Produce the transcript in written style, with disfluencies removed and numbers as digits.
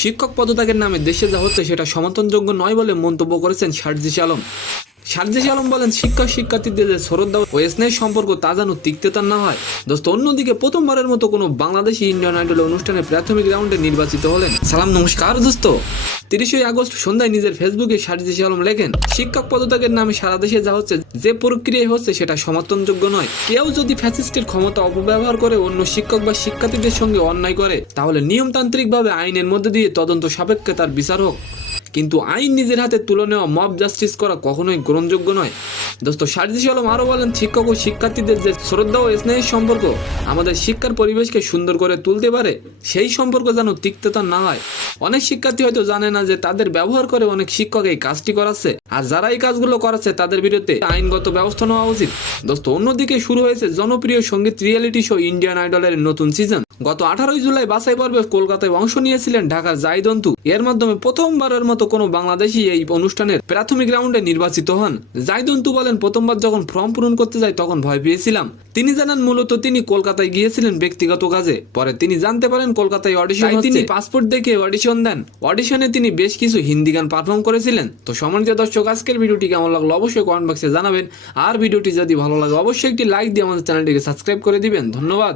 শিক্ষক পদত্যাগের নামে দেশে যা হচ্ছে সেটা সমর্থনযোগ্য নয় বলে মন্তব্য করেছেন সার্জিস আলম। সার্জিস আলম বলেন, শিক্ষক শিক্ষার্থীদের যে শ্রদ্ধা ও স্নেহের সম্পর্ক তা যেন তিক্ততা না হয়। দোস্ত, অন্যদিকে প্রথমবারের মতো কোনো বাংলাদেশি ইন্ডিয়ান আইডল অনুষ্ঠানে প্রাথমিক রাউন্ডে নির্বাচিত হলেন। সালাম নমস্কার দোস্ত। 30 আগস্ট সন্ধ্যায় নিজের ফেসবুকে সার্জিস আলম লেখেন, শিক্ষক পদত্যাগের নামে সারা দেশে যা হচ্ছে, যে প্রক্রিয়ায় হচ্ছে সেটা সমর্থনযোগ্য নয়। কেউ যদি ফ্যাসিস্টের ক্ষমতা অপব্যবহার করে অন্য শিক্ষক বা শিক্ষার্থীদের সঙ্গে অন্যায় করে, তাহলে নিয়মতান্ত্রিকভাবে আইনের মধ্যে দিয়ে তদন্ত সাপেক্ষে তার বিচার হোক, কিন্তু আইন নিজের হাতে তুলে নেওয়া, মব জাস্টিস করা কখনোই গ্রহণযোগ্য নয়। দোস্ত, সার্জিস আলম আরও বলেন, শিক্ষক ও শিক্ষার্থীদের যে শ্রদ্ধা ও স্নেহের সম্পর্ক আমাদের শিক্ষার পরিবেশকে সুন্দর করে তুলতে পারে, সেই সম্পর্ক যেন তিক্ততা না হয়। অনেক শিক্ষার্থী হয়তো জানে না যে তাদের ব্যবহার করে অনেক শিক্ষক এই কাজটি করাচ্ছে, আর যারা এই কাজগুলো করাচ্ছে তাদের বিরুদ্ধে আইনগত ব্যবস্থা নেওয়া উচিত। দোস্ত, অন্যদিকে শুরু হয়েছে জনপ্রিয় সঙ্গীত রিয়েলিটি শো ইন্ডিয়ান আইডলের নতুন সিজন। গত 18 জুলাই বাছাই পর্বে কলকাতায় অংশ নিয়েছিলেন ঢাকার জাহিদন্তু। এর মাধ্যমে প্রথমবারের মতো কোনো বাংলাদেশি এই অনুষ্ঠানের প্রাথমিক রাউন্ডে নির্বাচিত হন। জাহিদন্তু বলেন, প্রথমবার যখন ফর্ম পূরণ করতে যাই তখন ভয় পেয়েছিলাম। তিনি জানান, মূলত তিনি কলকাতায় গিয়েছিলেন ব্যক্তিগত কাজে। পরে তিনি জানতে পারেন কলকাতায় অডিশন হচ্ছে। তিনি পাসপোর্ট দেখে অডিশন দেন। অডিশনে তিনি বেশ কিছু হিন্দি গান পারফর্ম করেছিলেন। তো সম্মানিত দর্শক, আজকের ভিডিওটি কেমন লাগলো অবশ্যই কমেন্ট বক্সে জানাবেন। আর ভিডিওটি যদি ভালো লাগে অবশ্যই একটি লাইক দিয়ে আমাদের চ্যানেলটিকে সাবস্ক্রাইব করে দিবেন। ধন্যবাদ।